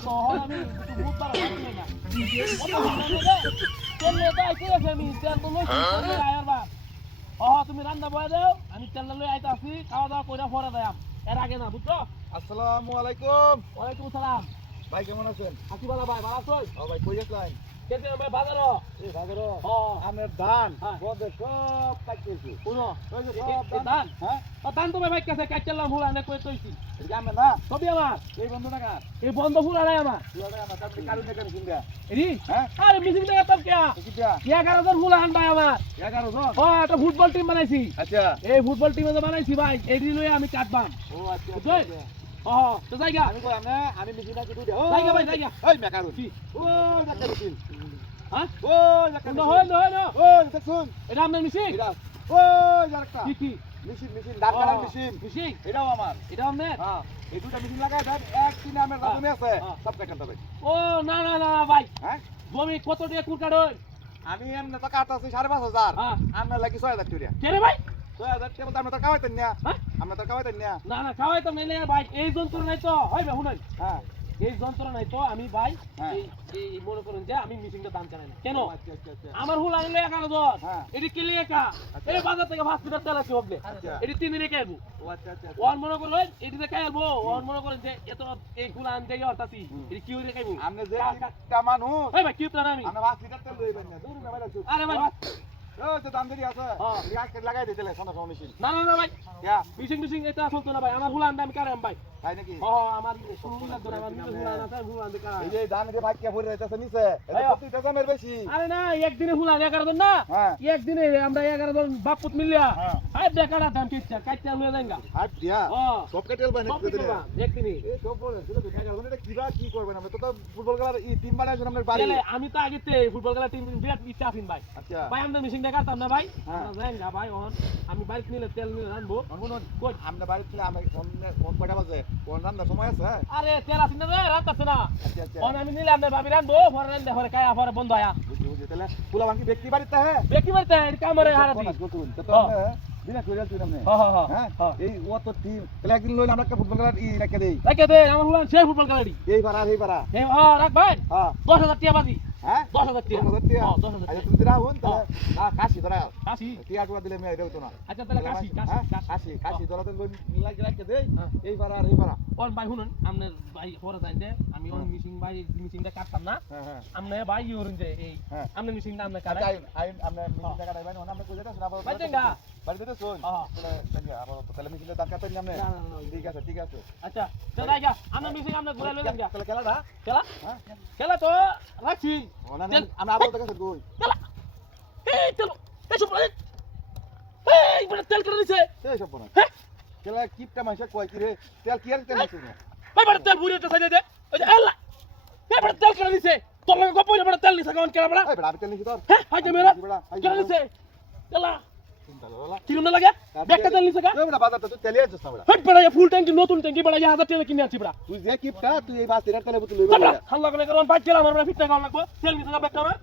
তো আমি একটু বুঝবার পারছি না চললে তাই কি আছে আমি তেল তো লইছি আয়ার বা তুমি রান্না বয়ে দাও আমি তেল লই আইতা আছি খাওয়া দাওয়া কইরা পরে দাম এর আগে না বুঝছো আসসালামু আলাইকুম। ওয়ালাইকুম সালাম ভাই কেমন আছেন? আছি বালা ভাই ভালো আছো ভাই কই গেছলেন? কেতে ভাই বাজারও এই বাজারে হ্যাঁ আমের ধান হ্যাঁ। গদে সব কাটতেছি। শুনো ওই যে এই সব ধান হ্যাঁ ও ধান তো ভাই কাছে কাটলাম ফুল আনে কই তৈছি এই আমের না সবই আমার এই বন্ধু টাকা এই বন্ধ ফুল আনে আমার তুই আমার কাছে কারণ দেখেন কিনবা এরি হ্যাঁ আরে মিছিং দেখা তার কে কিটা 11 ফুল আন ভাই আমার 11 জন। ও একটা ফুটবল টিম বানাইছি আচ্ছা এই ফুটবল টিমে যে বানাইছি ভাই এই লই আমি কাটবাম ও আচ্ছা বুঝছেন? ও তো জায়গা আমি কই আমনে আমি মিছিনা কি দুইটা জায়গা ভাই জায়গা ওই মেকারু কি ও জায়গা মিছিল হ্যাঁ ও জায়গা না হয় না হয় না ও দেখুন এটা আপনার মিছিং এটা ও জায়গা কি কি মেশিন মেশিন ধান কাটার মেশিন মিছিং এটাও আমার এটা আপনার হ্যাঁ এই দুটো মেশিন লাগাই দেন এক কিনে আমের রাঁধুনি আছে সব কাটাতে হবে ও না না না না ভাই হ্যাঁ জমি কত দিয়ে কুল কাটই আমি এমনি তো কাটতেছি 5,500 হ্যাঁ আপনার লাগি 6,000 টাকা কে রে ভাই 6,000 টাকা তো আপনি তো কামাইতেন না হ্যাঁ আপনি তো কামাইতেন না না না খাওয়াই তো নাইলে ভাই এই যন্ত্র নাই তো হয় ভাই শুনেন হ্যাঁ এই যন্ত্র নাই তো আমি ভাই হ্যাঁ। এই মনে করেন যে আমি মিটিংটা দাম চালাই না কেন আচ্ছা আচ্ছা আচ্ছা আমার হুল আনলে 11 জন হ্যাঁ। এটি কিলি একা এই বাজার থেকে 5 লিটার তেল আছে হবে আচ্ছা। এটি 3 দিনে খাইবো ও আচ্ছা আচ্ছা ওয়ান মনে করেন এটিতে খাইবো ওয়ান মনে করেন যে এত এই গুলা আনতে গিয়ে অর্থাৎ এটি কি হইরে খাইবো আপনি যে একটা মানুষ এই ভাই কি তো না আমি আপনি 5 লিটার তেল লইবেন না দূর না বাইরে আরে ভাই ও তো দাম দেরি আছে হ্যাঁ। রিয়াক্ট লাগাই দিতেলে সোনা সোনা মেশিন না না না ভাই ইয়া মিশিং এটা চলতো না ভাই আমার হুল আনতে আমি কারাম ভাই তাই নাকি ও আমার শুরু লাগতো না আমার নিজের হুল আনতে হুল আনতে কারাম এই যে ধান যে ভাগ কে ভরে যাইতেছে নিচে এটা আয়ো। প্রতিটা দামের বেশি আরে না একদিনে হুল আন 11 জন না হ্যাঁ একদিনে আমরা 11 জন বাপুত মিলিয়া হ্যাঁ। আই বেকারা দাম কিচ্ছা কাইটা লয়ে দেঙ্গা হাট দিয়া ও সব কেটেল বানাই সব কিছু না একদিনে এই সব বলে ছিল তো টাকা এটা কিবা কি করবেন আমরা তো ফুটবল খেলার এই টিম বানাইছেন আপনার বাড়ি গেলে আমি তো আগেতে ফুটবল খেলা টিম বিরাট ইচ্ছা আছেন ভাই আচ্ছা ভাই আমরা মিশিং দেখাতাম না ভাই হ্যাঁ। আমরা যাই না ভাই অন আমি বাইক নিলে তেল নিলে আনবো শুনুন কই আমরা বাড়ি ছিল আমি কোন কয়টা বাজে কোন রান্নার সময় আছে আরে তেল আছে না রে রাত আছে না আচ্ছা আচ্ছা অন আমি নিলে আপনার ভাবি রানবো পরে রান্দে পরে কায়া পরে বন্ধ আয়া বুঝি বুঝি তাহলে পুলা বাকি ব্যক্তি বাড়িতে হ্যাঁ বেকি মারতে কামরে হারাতি দিনা কইরা তুই নামনে হ্যাঁ হ্যাঁ হ্যাঁ হ্যাঁ এই ও তো টিম তাহলে একদিন লইলে আমরা একটা ফুটবল খেলার ই রেখে দেই রাখে দে আমার হুলান সেই ফুটবল খেলাড়ি এই পারা এই পারা এই হ্যাঁ রাখ ভাই হ্যাঁ 10,000 টাকা বাদি হ্যাঁ 10,000 টাকা 10,000 টাকা হ্যাঁ 10,000 আচ্ছা টাকা তুমি দিরা হন তাহলে না কাশি ধরা কাশি টিয়া টুয়া দিলে আমি এটাও তো না আচ্ছা তাহলে কাশি হ্যাঁ কাশি কাশি কাশি ধরা তো লাগি রাখতে দেই হ্যাঁ। এই পারা আর এই পারা ওর ভাই শুনুন আপনার ভাই পরে যাই যে আমি ওই মিশিং ভাই মিশিংটা কাটতাম না হ্যাঁ হ্যাঁ আপনি ভাই ইউরিন যে এই হ্যাঁ। আপনি মিশিংটা আপনি আচ্ছা কাটাই আই আমরা মিটিং জায়গা দাইবেন আমরা কই যেতে শুনা ভাই দেঙ্গা বাড়িতে তো শুন হ্যাঁ। তাহলে আবার তাহলে মিটিং দাম কাটতে নামনে না, না, না। ঠিক আছে আচ্ছা তো যাই গা আপনি মিশিং আপনি ঘুরে লই যান গা তাহলে খেলাটা খেলা হ্যাঁ খেলা তো রাখছি না আমরা আবার তো কাছে কই খেলা এই তেল এই সব এই বড় তেল করে দিছে এই সব বনা হ্যাঁ খেলা কিপটা মাইসা কয় কি রে তেল কি আর তেল আছে না ভাই বড় তেল বুড়ি তো সাইডে দে ওই যে আল্লাহ এই বড় তেল করে দিছে তোর লগে গপ বড় তেল নিছে কেমন কেলা বড় এই বড় আমি তেল নিছি তোর হ্যাঁ হাই মেরা করে দিছে তেলা কিরম না লাগে ব্যাগটা তেল নিছে কা এই বড় বাজারটা তুই তেলিয়ে যাস না বড় হট বড় ফুল ট্যাঙ্কি নতুন ট্যাঙ্কি বড় 1000 টাকা কিনে আছি বড় তুই যে কিপটা তুই এই বাস তেলের তেলে বুঝলি লইবি খাল্লা করে কারণ বাইক গেলাম আমরা ফিটটা গাওয়া লাগবো তেল নিছে না ব্যাগটা আমার